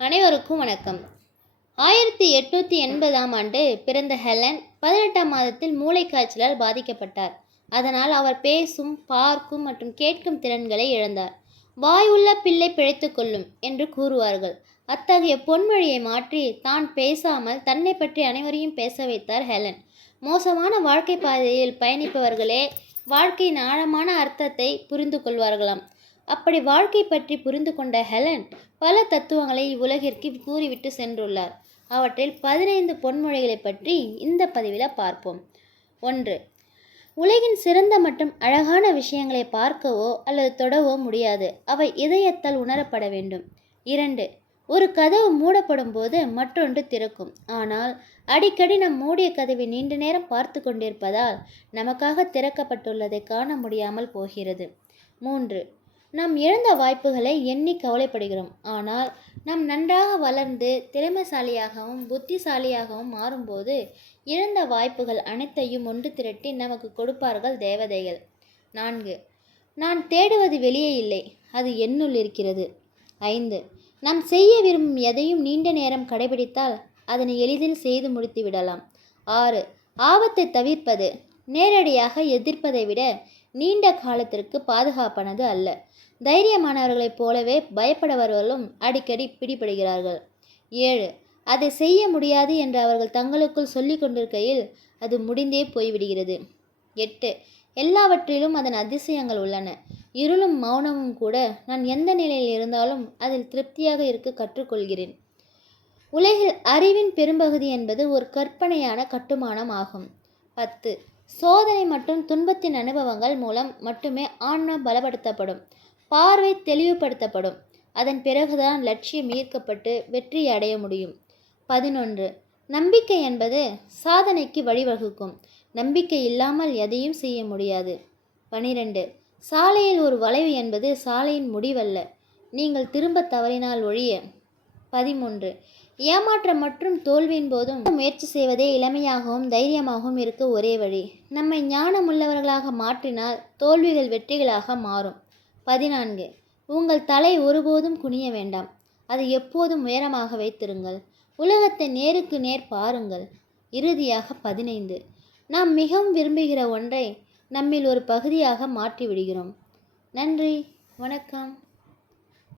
அனைவருக்கும் வணக்கம். ஆயிரத்தி எட்நூற்றி எண்பதாம் ஆண்டு பிறந்த ஹெலன் பதினெட்டாம் மாதத்தில் மூளைக்காய்ச்சலால் பாதிக்கப்பட்டார். அதனால் அவர் பேசும் பார்க்கும் மற்றும் கேட்கும் திறன்களை இழந்தார். வாய் உள்ள பிள்ளை பிழைத்து கொள்ளும் என்று கூறுவார்கள். அத்தகைய பொன்மொழியை மாற்றி தான் பேசாமல் தன்னை பற்றி அனைவரையும் பேச வைத்தார் ஹெலன். மோசமான வாழ்க்கை பாதையில் பயணிப்பவர்களே வாழ்க்கையின் ஆழமான அர்த்தத்தை புரிந்து கொள்வார்களாம். அப்படி வாழ்க்கை பற்றி புரிந்து கொண்ட ஹெலன் பல தத்துவங்களை இவ்வுலகிற்கு கூறிவிட்டு சென்றுள்ளார். அவற்றில் பதினைந்து பொன்மொழிகளை பற்றி இந்த பதிவில் பார்ப்போம். ஒன்று உலகின் சிறந்த மற்றும் அழகான விஷயங்களை பார்க்கவோ அல்லது தொடவோ முடியாது. அவை இதயத்தால் உணரப்பட வேண்டும். இரண்டு ஒரு கதவு மூடப்படும் போது மற்றொன்று திறக்கும். ஆனால் அடிக்கடி நம் மூடிய கதவை நீண்ட நேரம் பார்த்து கொண்டிருப்பதால் நமக்காக திறக்கப்பட்டுள்ளதை காண முடியாமல் போகிறது. மூன்று நாம் இழந்த வாய்ப்புகளை எண்ணி கவலைப்படுகிறோம். ஆனால் நாம் நன்றாக வளர்ந்து திறமைசாலியாகவும் புத்திசாலியாகவும் மாறும்போது இழந்த வாய்ப்புகள் அனைத்தையும் ஒன்று திரட்டி நமக்கு கொடுப்பார்கள் தேவதைகள். நான்கு நான் தேடுவது வெளியே இல்லை அது என்னுள் இருக்கிறது. ஐந்து நாம் செய்ய விரும்பும் எதையும் நீண்ட நேரம் கடைபிடித்தால் அதனை எளிதில் செய்து முடித்து விடலாம். ஆறு ஆபத்தை தவிர்ப்பது நேரடியாக எதிர்ப்பதை விட நீண்ட காலத்திற்கு பாதுகாப்பானது அல்ல. தைரியமானவர்களைப் போலவே பயப்படுபவர்களும் அடிக்கடி பிடிபடுகிறார்கள். ஏழு அதை செய்ய முடியாது என்று அவர்கள் தங்களுக்குள் சொல்லி கொண்டிருக்கையில் அது முடிந்தே போய்விடுகிறது. எட்டு எல்லாவற்றிலும் அதன் அதிசயங்கள் உள்ளன. இருளும் மௌனமும் கூட நான் எந்த நிலையில் இருந்தாலும் அதில் திருப்தியாக இருக்க கற்றுக்கொள்கிறேன். உலகில் அறிவின் பெரும்பகுதி என்பது ஒரு கற்பனையான கட்டுமானம் ஆகும். பத்து சோதனை மற்றும் துன்பத்தின் அனுபவங்கள் மூலம் மட்டுமே ஆன்மா பலப்படுத்தப்படும். பார்வை தெளிவுபடுத்தப்படும். அதன் பிறகுதான் லட்சியம் ஈர்க்கப்பட்டு வெற்றி அடைய முடியும். பதினொன்று. நம்பிக்கை என்பது சாதனைக்கு வழிவகுக்கும். நம்பிக்கை இல்லாமல் எதையும் செய்ய முடியாது. பனிரெண்டு. சாலையில் ஒரு வளைவு என்பது சாலையின் முடிவல்ல. நீங்கள் திரும்ப தவறினால் ஒழிய. பதிமூன்று. ஏமாற்றம் மற்றும் தோல்வியின் போதும் முயற்சி செய்வதே இளமையாகவும் தைரியமாகவும் இருக்க ஒரே வழி. நம்மை ஞானமுள்ளவர்களாக மாற்றினால் தோல்விகள் வெற்றிகளாக மாறும். பதினான்கு. உங்கள் தலை ஒருபோதும் குனிய வேண்டாம். அதை எப்போதும் உயரமாக வைத்திருங்கள். உலகத்தை நேருக்கு நேர் பாருங்கள். இறுதியாக பதினைந்து. நாம் மிகவும் விரும்புகிற ஒன்றை நம்மில் ஒரு பகுதியாக மாற்றிவிடுகிறோம். நன்றி. வணக்கம்.